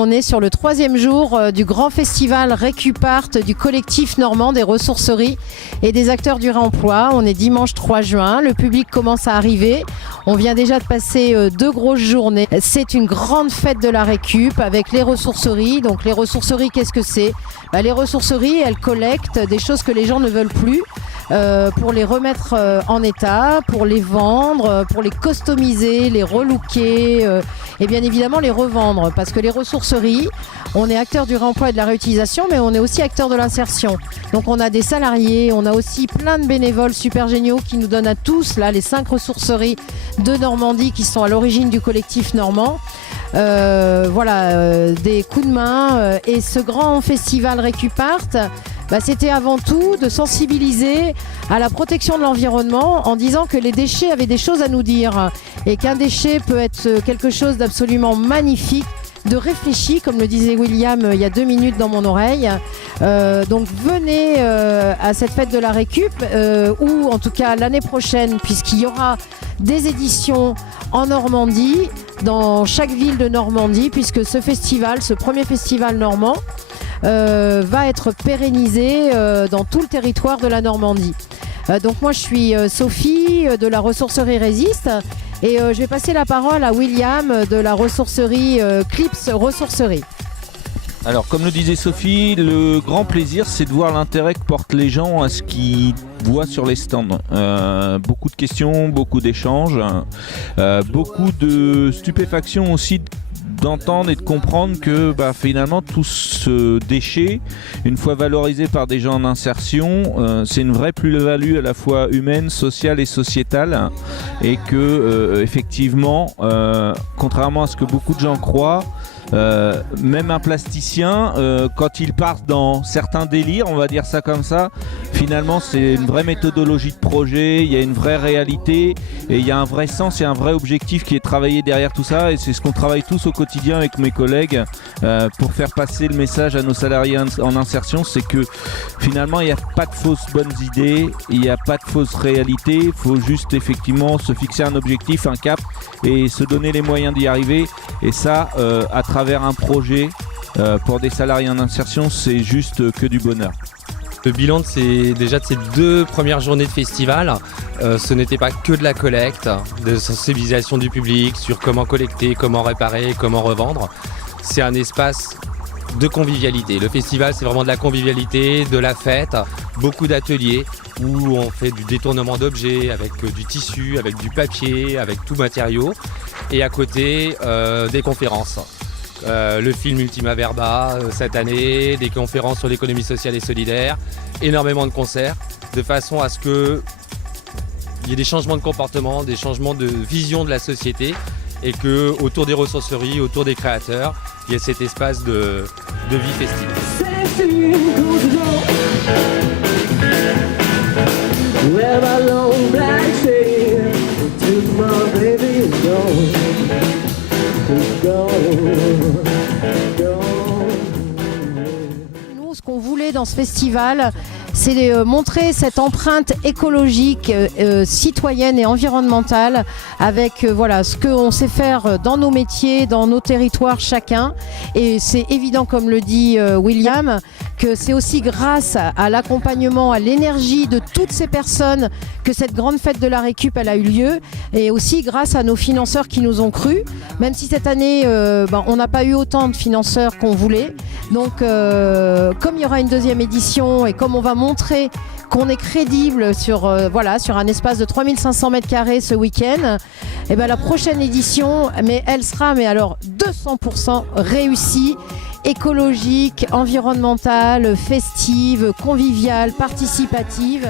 on est sur le 3e jour du grand festival Récupart du collectif normand des ressourceries et des acteurs du réemploi. On est dimanche 3 juin, le public commence à arriver. On vient déjà de passer 2 grosses journées. C'est une grande fête de la récup avec les ressourceries. Donc les ressourceries, qu'est-ce que c'est ? Les ressourceries, elles collectent des choses que les gens ne veulent plus pour les remettre en état, pour les vendre, pour les customiser, les relooker et bien évidemment les revendre. Parce que les ressourceries, on est acteur du réemploi et de la réutilisation, mais on est aussi acteur de l'insertion. Donc on a des salariés, on a aussi plein de bénévoles super géniaux qui nous donnent à tous, là, les 5 ressourceries de Normandie qui sont à l'origine du collectif normand. Des coups de main et ce grand festival Récupart, c'était avant tout de sensibiliser à la protection de l'environnement en disant que les déchets avaient des choses à nous dire et qu'un déchet peut être quelque chose d'absolument magnifique, de réfléchi, comme le disait William il y a 2 minutes dans mon oreille. Donc venez à cette fête de la récup ou en tout cas l'année prochaine, puisqu'il y aura des éditions en Normandie, dans chaque ville de Normandie, puisque ce festival, ce premier festival normand, va être pérennisé dans tout le territoire de la Normandie. Donc moi je suis Sophie de la ressourcerie Résiste et je vais passer la parole à William de la ressourcerie Clips Ressourcerie. Alors comme le disait Sophie, le grand plaisir c'est de voir l'intérêt que portent les gens à ce qu'ils voient sur les stands. Beaucoup de questions, beaucoup d'échanges, beaucoup de stupéfaction aussi d'entendre et de comprendre que finalement tout ce déchet, une fois valorisé par des gens en insertion, c'est une vraie plus-value à la fois humaine, sociale et sociétale, et que effectivement, contrairement à ce que beaucoup de gens croient, même un plasticien, quand il part dans certains délires, on va dire ça comme ça, finalement c'est une vraie méthodologie de projet, il y a une vraie réalité et il y a un vrai sens et un vrai objectif qui est travaillé derrière tout ça, et c'est ce qu'on travaille tous au quotidien avec mes collègues pour faire passer le message à nos salariés en insertion, c'est que finalement il n'y a pas de fausses bonnes idées, il n'y a pas de fausses réalités, il faut juste effectivement se fixer un objectif, un cap et se donner les moyens d'y arriver, et ça à travers un projet pour des salariés en insertion, c'est juste que du bonheur. Le bilan de ces 2 premières journées de festival, ce n'était pas que de la collecte, de sensibilisation du public sur comment collecter, comment réparer, comment revendre. C'est un espace de convivialité. Le festival, c'est vraiment de la convivialité, de la fête, beaucoup d'ateliers où on fait du détournement d'objets avec du tissu, avec du papier, avec tout matériau. Et à côté, des conférences. Le film Ultima Verba cette année, des conférences sur l'économie sociale et solidaire, énormément de concerts, de façon à ce qu'il y ait des changements de comportement, des changements de vision de la société, et que autour des ressourceries, autour des créateurs, il y ait cet espace de vie festive. Nous, ce qu'on voulait dans ce festival, c'est montrer cette empreinte écologique, citoyenne et environnementale avec ce qu'on sait faire dans nos métiers, dans nos territoires chacun. Et c'est évident, comme le dit William, que c'est aussi grâce à l'accompagnement, à l'énergie de toutes ces personnes que cette grande fête de la récup elle a eu lieu, et aussi grâce à nos financeurs qui nous ont cru, même si cette année on n'a pas eu autant de financeurs qu'on voulait. Donc comme il y aura une 2e édition et comme on va montrer qu'on est crédible sur un espace de 3500 m² ce week-end, et la prochaine édition, elle sera 200% réussie, écologique, environnementale, festive, conviviale, participative.